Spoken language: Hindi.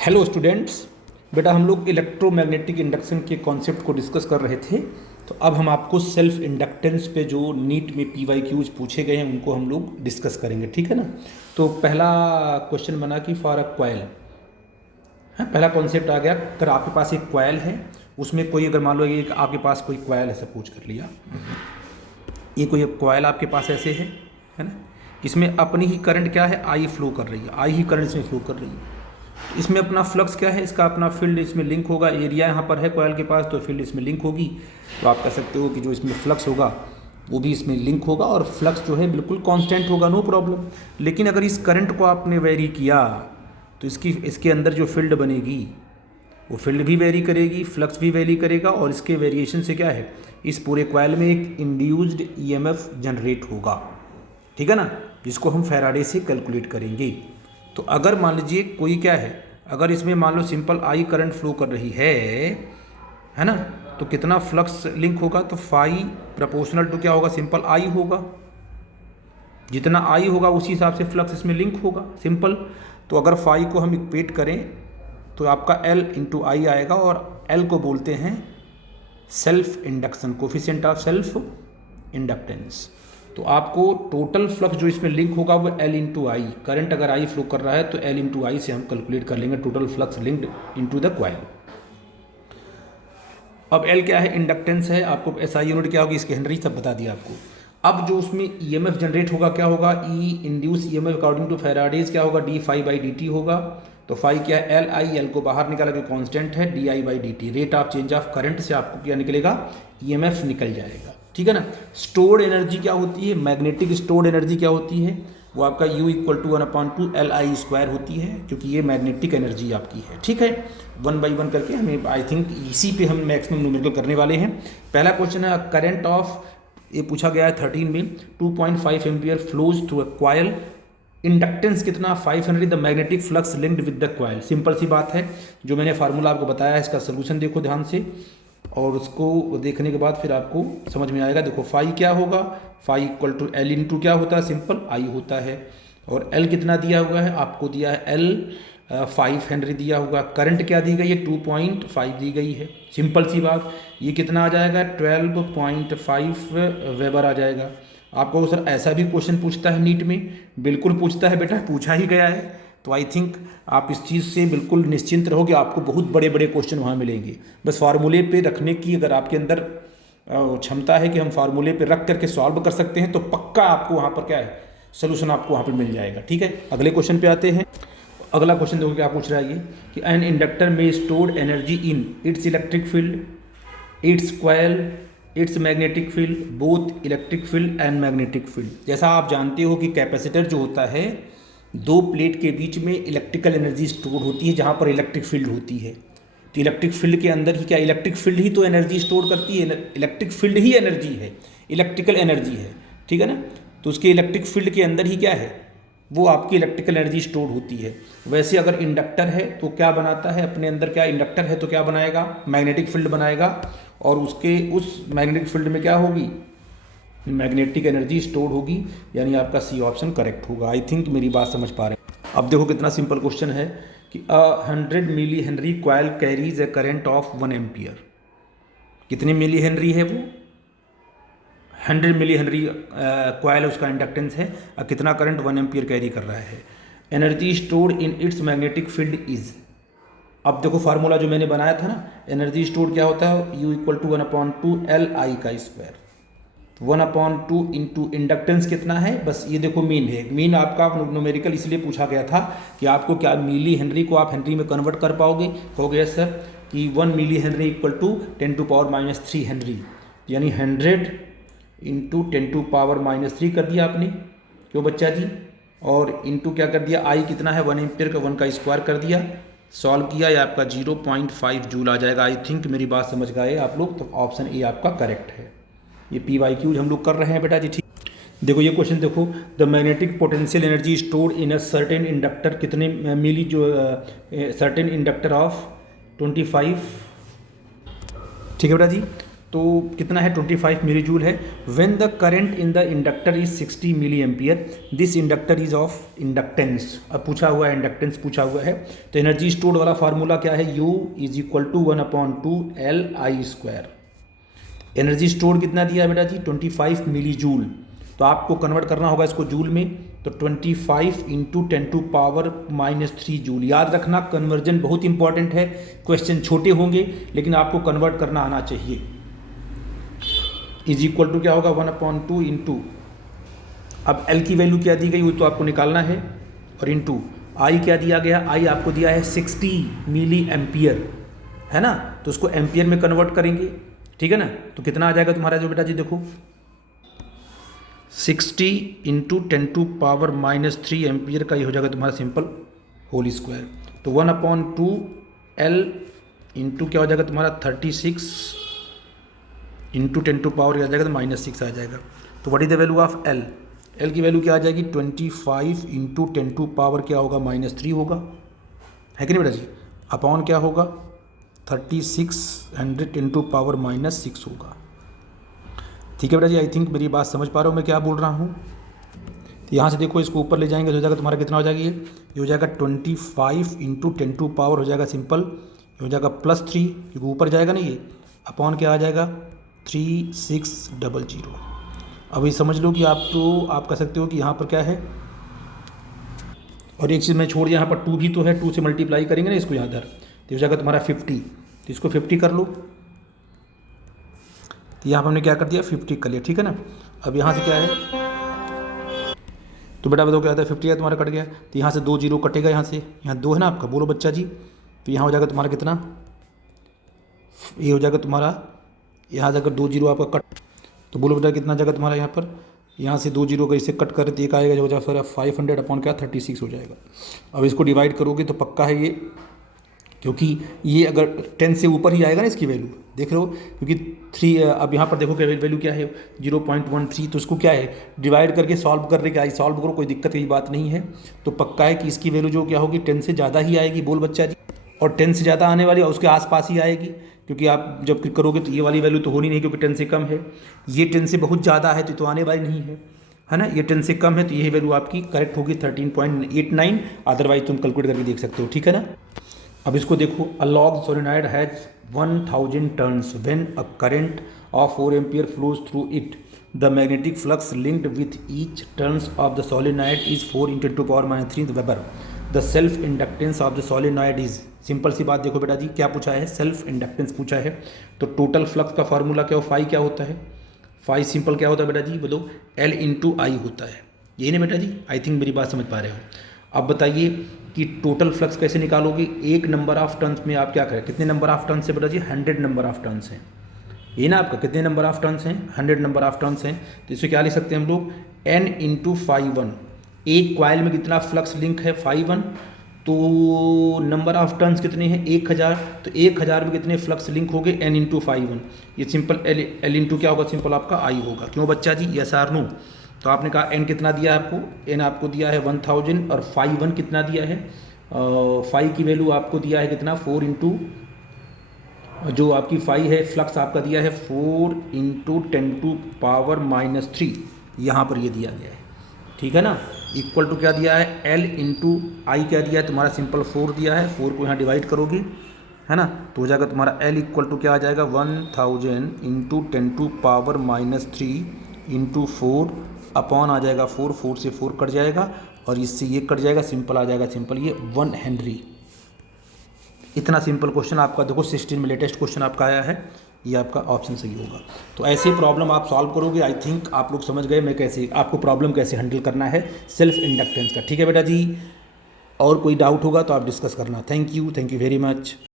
Hello students. बेटा हम लोग इलेक्ट्रोमैग्नेटिक इंडक्शन के कॉन्सेप्ट को डिस्कस कर रहे थे। तो अब हम आपको सेल्फ इंडक्टेंस पे जो नीट में PYQs पूछे गए हैं उनको हम लोग डिस्कस करेंगे, ठीक है ना। तो पहला क्वेश्चन बना कि फॉर अ क्वाइल, हाँ पहला कॉन्सेप्ट आ गया। अगर आपके पास एक क्वाइल है, उसमें कोई अगर मान लो ये आपके पास कोई क्वाइल है, सपोज कर लिया ये कोई क्वाइल आपके पास ऐसे है ना। इसमें अपनी ही करंट क्या है, आई फ्लो कर रही है, आई ही करंट इसमें फ्लो कर रही है। इसमें अपना फ्लक्स क्या है, इसका अपना फील्ड इसमें लिंक होगा, एरिया यहाँ पर है कॉइल के पास तो फील्ड इसमें लिंक होगी। तो आप कह सकते हो कि जो इसमें फ्लक्स होगा वो भी इसमें लिंक होगा और फ्लक्स जो है बिल्कुल कांस्टेंट होगा, नो प्रॉब्लम। लेकिन अगर इस करंट को आपने वेरी किया तो इसके अंदर जो फील्ड बनेगी वो फील्ड भी वेरी करेगी, फ्लक्स भी वेरी करेगा और इसके वेरिएशन से क्या है, इस पूरे कॉइल में एक इंड्यूस्ड EMF जनरेट होगा, ठीक है ना, जिसको हम फैराडे से कैलकुलेट करेंगे। तो अगर मान लीजिए कोई क्या है, अगर इसमें मान लो सिंपल आई करंट फ्लो कर रही है ना, तो कितना फ्लक्स लिंक होगा, तो फाई प्रपोर्शनल टू क्या होगा, सिंपल आई होगा। जितना आई होगा उसी हिसाब से फ्लक्स इसमें लिंक होगा, सिंपल। तो अगर फाई को हम इक्वेट करें तो आपका L इंटू आई आएगा और L को बोलते हैं self induction, coefficient of self inductance. तो आपको टोटल फ्लक्स जो इसमें लिंक होगा वो L इंटू आई, करंट अगर आई फ्लो कर रहा है तो L इंटू आई से हम कैलकुलेट कर लेंगे total flux linked into the coil. अब L क्या है, इंडक्टेंस है, आपको SI यूनिट क्या होगी, इसके हेनरी सब बता दिया आपको। अब जो उसमें EMF जनरेट होगा क्या होगा, E induce EMF according to Faraday's क्या होगा, d∅dt होगा। तो फाई क्या है, L को बाहर निकाला कि कांस्टेंट है, di/dt rate of change of current से आपको क्या निकलेगा, EMF निकल जाएगा, ठीक है ना। स्टोर्ड एनर्जी क्या होती है, मैग्नेटिक स्टोर्ड एनर्जी क्या होती है, वो आपका U = 1/2 LI² होती है, क्योंकि ये मैग्नेटिक एनर्जी आपकी है, ठीक है। 1 बाई 1 करके हमें आई थिंक इसी पे हम मैक्सिमम न्यूमेरिकल करने वाले हैं। पहला क्वेश्चन है करंट ऑफ, ये पूछा गया है 13 में, 2.5 ampere flows through a coil, inductance कितना 500, the magnetic flux linked with the coil. Simple सी बात है, जो मैंने फार्मूला आपको बताया है इसका सोल्यूशन देखो ध्यान से, और उसको देखने के बाद फिर आपको समझ में आएगा। देखो फाई क्या होगा, फाई = L इंटू क्या होता है, सिंपल आई होता है, और L कितना दिया हुआ है, आपको दिया है L 5 हेनरी दिया हुआ। करंट क्या दी गई है, 2.5 दी गई है, सिंपल सी बात। ये कितना आ जाएगा, 12.5 वेबर आ जाएगा। आपको सर ऐसा भी क्वेश्चन पूछता है नीट में, बिल्कुल पूछता है बेटा, पूछा ही गया है। तो आई थिंक आप इस चीज़ से बिल्कुल निश्चिंत रहो कि आपको बहुत बड़े बड़े क्वेश्चन वहाँ मिलेंगे। बस फार्मूले पे रखने की अगर आपके अंदर क्षमता है कि हम फार्मूले पे रख करके सॉल्व कर सकते हैं, तो पक्का आपको वहाँ पर क्या है, सोल्यूशन आपको वहाँ पर मिल जाएगा, ठीक है। अगले क्वेश्चन पे आते हैं। अगला क्वेश्चन देखो क्या पूछ रहा है ये, कि एन इंडक्टर में stored energy in its electric field, it's coil, it's magnetic field, both electric field and magnetic field. जैसा आप जानते हो कि कैपेसिटर जो होता है, दो प्लेट के बीच में इलेक्ट्रिकल एनर्जी स्टोर होती है जहाँ पर इलेक्ट्रिक फील्ड होती है। तो इलेक्ट्रिक फील्ड के अंदर ही क्या, इलेक्ट्रिक फील्ड ही तो एनर्जी स्टोर करती है, इलेक्ट्रिक फील्ड ही एनर्जी है, इलेक्ट्रिकल एनर्जी है, ठीक है ना। तो उसके इलेक्ट्रिक फील्ड के अंदर ही क्या है, वो आपकी इलेक्ट्रिकल एनर्जी स्टोर होती है। वैसे अगर इंडक्टर है तो क्या बनाता है अपने अंदर, क्या इंडक्टर है तो क्या बनाएगा, मैग्नेटिक फील्ड बनाएगा, और उसके उस मैग्नेटिक फील्ड में क्या होगी, मैग्नेटिक एनर्जी स्टोर होगी, यानी आपका सी ऑप्शन करेक्ट होगा। आई थिंक मेरी बात समझ पा रहे हैं। अब देखो कितना सिंपल क्वेश्चन है कि 100 milli henry coil carries a current of 1 ampere. कितने मिली हेनरी है वो, 100 मिली हेनरी कॉइल उसका इंडक्टेंस है, और कितना करंट 1 एम्पियर कैरी कर रहा है। Energy stored in its magnetic field is, अब देखो फार्मूला जो मैंने बनाया था ना, एनर्जी स्टोर्ड क्या होता है, U = 1/2 LI²। 1/2 इंटू इंडक्टेंस कितना है, बस ये देखो मीन है, मीन आपका न्यूमेरिकल इसलिए पूछा गया था कि आपको क्या मिली हेनरी को आप हेनरी में कन्वर्ट कर पाओगे, कहोगे सर कि 1 मिली हेनरी = 10⁻³ हेनरी, यानी 100 इंटू 10⁻³ कर दिया आपने, क्यों बच्चा जी, और इंटू क्या कर दिया, आई कितना है 1 एम्पियर का, 1 का स्क्वायर कर दिया, सॉल्व किया, या आपका 0.5 जूल आ जाएगा। आई थिंक मेरी बात समझ गए आप लोग, तो ऑप्शन ए आपका करेक्ट है। ये PYQ हम लोग कर रहे हैं बेटा जी, ठीक। देखो ये क्वेश्चन देखो, the magnetic potential energy stored in a certain inductor, कितने मिली, जो सर्टेन इंडक्टर ऑफ 25, ठीक है बेटा जी। तो कितना है 25 मिली जूल है। When the current in the inductor is 60 milli ampere, this inductor is of inductance. अब पूछा हुआ है इंडक्टेंस पूछा हुआ है, तो एनर्जी स्टोर्ड वाला फार्मूला क्या है, U is equal to 1/2 Li²। Energy stored कितना दिया है बेटा जी 25 मिली जूल, तो आपको कन्वर्ट करना होगा इसको जूल में, तो 25 इंटू 10⁻³ जूल। याद रखना कन्वर्जन बहुत इंपॉर्टेंट है, क्वेश्चन छोटे होंगे लेकिन आपको कन्वर्ट करना आना चाहिए। इज इक्वल टू क्या होगा 1/2 इंटू, अब L की वैल्यू क्या दी गई वो तो आपको निकालना है, और इंटू I क्या दिया गया, I आपको दिया है 60 मिली एम्पियर, है ना, तो उसको एम्पियर में कन्वर्ट करेंगे, ठीक है ना। तो कितना आ जाएगा तुम्हारा जो बेटा जी देखो 60 इंटू 10⁻³ एम्पियर का ये हो जाएगा तुम्हारा सिंपल होल स्क्वायर। तो 1/2 L इंटू क्या हो जाएगा तुम्हारा 36 इंटू 10⁻³ आ जाएगा तो -6 आ जाएगा। तो what is the value of L, L की वैल्यू क्या आ जाएगी 25 इंटू 10⁻³ क्या होगा -3 होगा, है कि नहीं बेटा जी, अपॉन क्या होगा 3600 10⁻⁻6 होगा। ठीक है बेटा जी, आई थिंक मेरी बात समझ पा रहे हो मैं क्या बोल रहा हूँ। तो यहाँ से देखो इसको ऊपर ले जाएंगे तो हो जाएगा तुम्हारा कितना हो जाएगा, ये हो जाएगा 25 इंटू 10⁻, हो जाएगा सिंपल, ये हो जाएगा +3 क्योंकि ऊपर जाएगा ना ये, अपॉन क्या आ जाएगा 3600। अभी समझ लो कि आप कह सकते हो कि यहाँ पर क्या है, और एक चीज़ मैं छोड़ दिया, यहाँ पर 2 भी तो है, 2 से मल्टीप्लाई करेंगे ना इसको यहाँ इधर, तो हो जाएगा तुम्हारा 50, तो इसको 50 कर लो, तो यहाँ पर हमने क्या कर दिया 50 कर लिया, ठीक है ना। अब यहाँ से क्या है, तो बेटा बताओ क्या आता है 50 का तुम्हारा कट गया, तो यहाँ से 2 0 कटेगा, यहाँ से यहाँ 2 है ना आपका, बोलो बच्चा जी, तो यहाँ हो जाएगा तुम्हारा कितना, ये हो जाएगा तुम्हारा, यहाँ जाकर 2 0 आपका कट, तो बोलो बेटा कितना जाएगा तुम्हारा यहाँ पर, यहाँ से 2 0 का इसे कट करे तो एक आएगा जो हो जाएगा फिर 500 अपॉन क्या 36 हो जाएगा। अब इसको डिवाइड करोगे तो पक्का है ये, क्योंकि ये अगर 10 से ऊपर ही आएगा ना इसकी वैल्यू, देख रहे हो, क्योंकि 3 अब यहाँ पर देखो क्या वैल्यू क्या है 0.13, तो उसको क्या है डिवाइड करके सॉल्व करने का, सॉल्व करो कोई दिक्कत की बात नहीं है। तो पक्का है कि इसकी वैल्यू जो क्या होगी 10 से ज़्यादा ही आएगी, बोल बच्चा जी, और 10 से ज़्यादा आने वाली और उसके आसपास ही आएगी, क्योंकि आप जब क्लिक करोगे तो ये वाली वैल्यू तो होनी नहीं क्योंकि 10 से कम है, ये 10 से बहुत ज़्यादा है तो आने वाली नहीं है ना, ये 10 से कम है तो यही वैल्यू आपकी करेक्ट होगी 13.89, अदरवाइज तुम कैलकुलेट करके देख सकते हो, ठीक है ना। अब इसको देखो, a long solenoid has 1000 turns when a current of 4 ampere flows through it, the magnetic flux linked with each turns of the solenoid is 4 × 10⁻³ weber, the self inductance of the solenoid is, simple सी बात देखो बेटा जी क्या पूछा है, सेल्फ इंडक्टेंस पूछा है, तो टोटल फ्लक्स का फार्मूला क्या हो, फाई क्या होता है, फाई सिंपल क्या होता है बेटा जी बोलो L × I होता है, यही ना बेटा जी, आई थिंक मेरी बात समझ पा रहे हो। अब बताइए कि टोटल फ्लक्स कैसे निकालोगे, एक नंबर ऑफ टर्न्स में आप क्या करें, कितने नंबर ऑफ टर्न्स है बेटा जी 100 नंबर ऑफ टर्न्स हैं, ये ना आपका कितने नंबर ऑफ टर्न्स हैं 100 नंबर ऑफ टर्न्स हैं, तो इससे क्या लिख सकते हैं हम लोग N × ∅1, एक कॉइल में कितना फ्लक्स लिंक है 1, तो नंबर ऑफ टर्न्स कितने हैं 1000, तो 1000 में कितने फ्लक्स लिंक हो गए N × ∅1, ये सिंपल L × क्या होगा सिंपल आपका I होगा, क्यों बच्चा जी, यस आर नो। तो आपने कहा N कितना दिया है आपको, N आपको दिया है 1000 और ∅1 कितना दिया है, फाई की वैल्यू आपको दिया है कितना 4 × जो आपकी फाई है फ्लक्स आपका दिया है 4 × 10⁻³ यहाँ पर ये दिया गया है, ठीक है ना, इक्वल टू क्या दिया है L × I क्या दिया है तुम्हारा सिंपल 4 दिया है, 4 को यहाँ डिवाइड करोगे है ना, तो हो जाएगा तुम्हारा L इक्वल टू क्या आ जाएगा 1000 × 10⁻³ × 4 अपॉन आ जाएगा 4, 4 से 4 कट जाएगा और इससे ये कट जाएगा, सिंपल आ जाएगा सिंपल ये 1 हेनरी। इतना सिंपल क्वेश्चन आपका देखो 16 में लेटेस्ट क्वेश्चन आपका आया है, ये आपका ऑप्शन सही होगा। तो ऐसे प्रॉब्लम आप सॉल्व करोगे, आई थिंक आप लोग समझ गए मैं कैसे आपको प्रॉब्लम कैसे हैंडल करना है सेल्फ इंडक्टेंस का, ठीक है बेटा जी। और कोई डाउट होगा तो आप डिस्कस करना। Thank you very much.